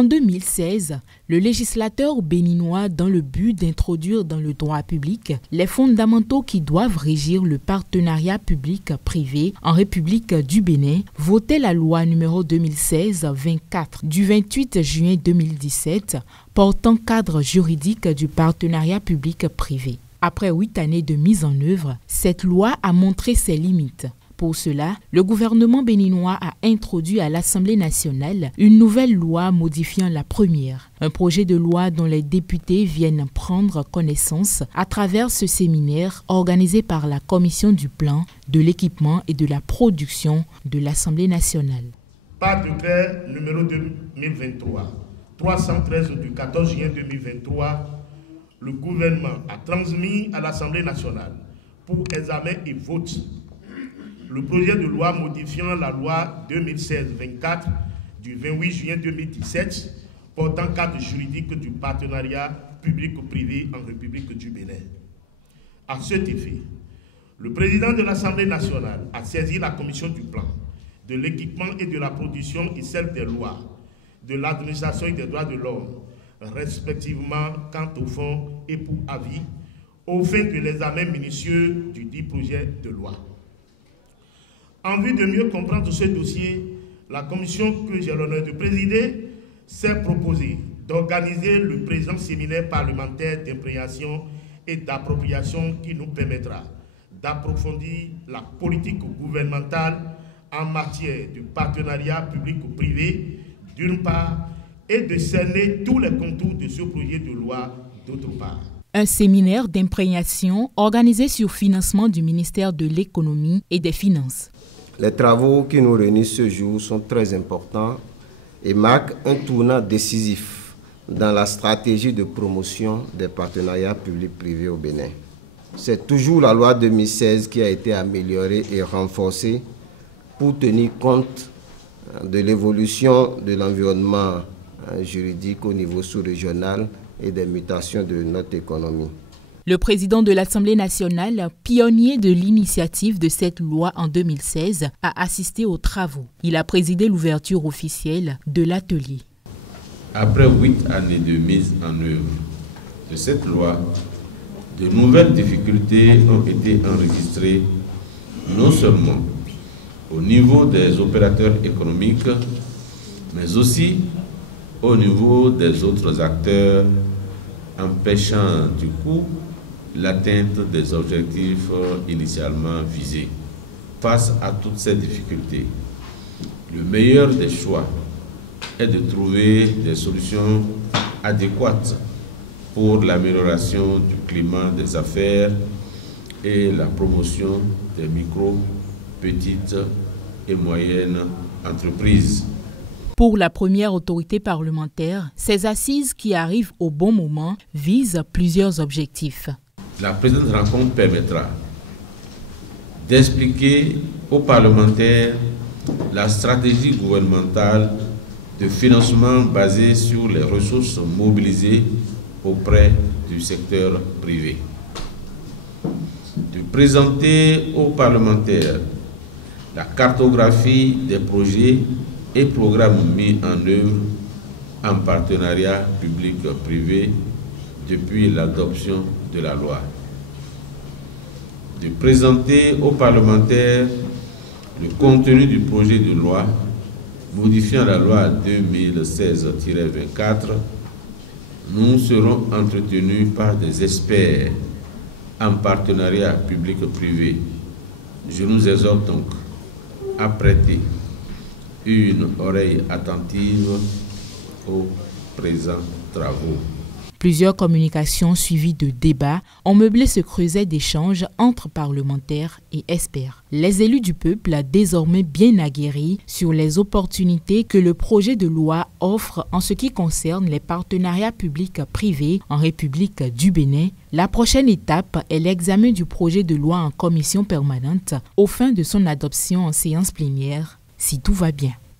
En 2016, le législateur béninois, dans le but d'introduire dans le droit public les fondamentaux qui doivent régir le partenariat public-privé en République du Bénin, votait la loi numéro 2016-24 du 28 juin 2017 portant cadre juridique du partenariat public-privé. Après 8 années de mise en œuvre, cette loi a montré ses limites. Pour cela, le gouvernement béninois a introduit à l'Assemblée nationale une nouvelle loi modifiant la première. Un projet de loi dont les députés viennent prendre connaissance à travers ce séminaire organisé par la Commission du plan, de l'équipement et de la production de l'Assemblée nationale. Par décret numéro 2023-313 du 14 juin 2023, le gouvernement a transmis à l'Assemblée nationale pour examen et vote le projet de loi modifiant la loi 2016-24 du 28 juin 2017 portant cadre juridique du partenariat public-privé en République du Bénin. À cet effet, le président de l'Assemblée nationale a saisi la commission du plan, de l'équipement et de la production et celle des lois, de l'administration et des droits de l'homme, respectivement quant au fond et pour avis, au fin de l'examen minutieux du dit projet de loi. En vue de mieux comprendre ce dossier, la commission que j'ai l'honneur de présider s'est proposée d'organiser le présent séminaire parlementaire d'imprégnation et d'appropriation qui nous permettra d'approfondir la politique gouvernementale en matière de partenariat public-privé, d'une part, et de cerner tous les contours de ce projet de loi, d'autre part. Un séminaire d'imprégnation organisé sur financement du ministère de l'Économie et des Finances. Les travaux qui nous réunissent ce jour sont très importants et marquent un tournant décisif dans la stratégie de promotion des partenariats publics-privés au Bénin. C'est toujours la loi 2016 qui a été améliorée et renforcée pour tenir compte de l'évolution de l'environnement juridique au niveau sous-régional et des mutations de notre économie. Le président de l'Assemblée nationale, pionnier de l'initiative de cette loi en 2016, a assisté aux travaux. Il a présidé l'ouverture officielle de l'atelier. Après 8 années de mise en œuvre de cette loi, de nouvelles difficultés ont été enregistrées non seulement au niveau des opérateurs économiques, mais aussi au niveau des autres acteurs, empêchant du coup l'atteinte des objectifs initialement visés. Face à toutes ces difficultés, le meilleur des choix est de trouver des solutions adéquates pour l'amélioration du climat des affaires et la promotion des micro, petites et moyennes entreprises. Pour la première autorité parlementaire, ces assises qui arrivent au bon moment visent plusieurs objectifs. La présente rencontre permettra d'expliquer aux parlementaires la stratégie gouvernementale de financement basée sur les ressources mobilisées auprès du secteur privé, de présenter aux parlementaires la cartographie des projets et programmes mis en œuvre en partenariat public-privé depuis l'adoption de la loi, de présenter aux parlementaires le contenu du projet de loi modifiant la loi 2016-24. Nous serons entretenus par des experts en partenariat public-privé. Je nous exhorte donc à prêter une oreille attentive aux présents travaux. Plusieurs communications suivies de débats ont meublé ce creuset d'échanges entre parlementaires et experts. Les élus du peuple, désormais bien aguerris sur les opportunités que le projet de loi offre en ce qui concerne les partenariats publics-privés en République du Bénin, la prochaine étape est l'examen du projet de loi en commission permanente aux fins de son adoption en séance plénière, si tout va bien.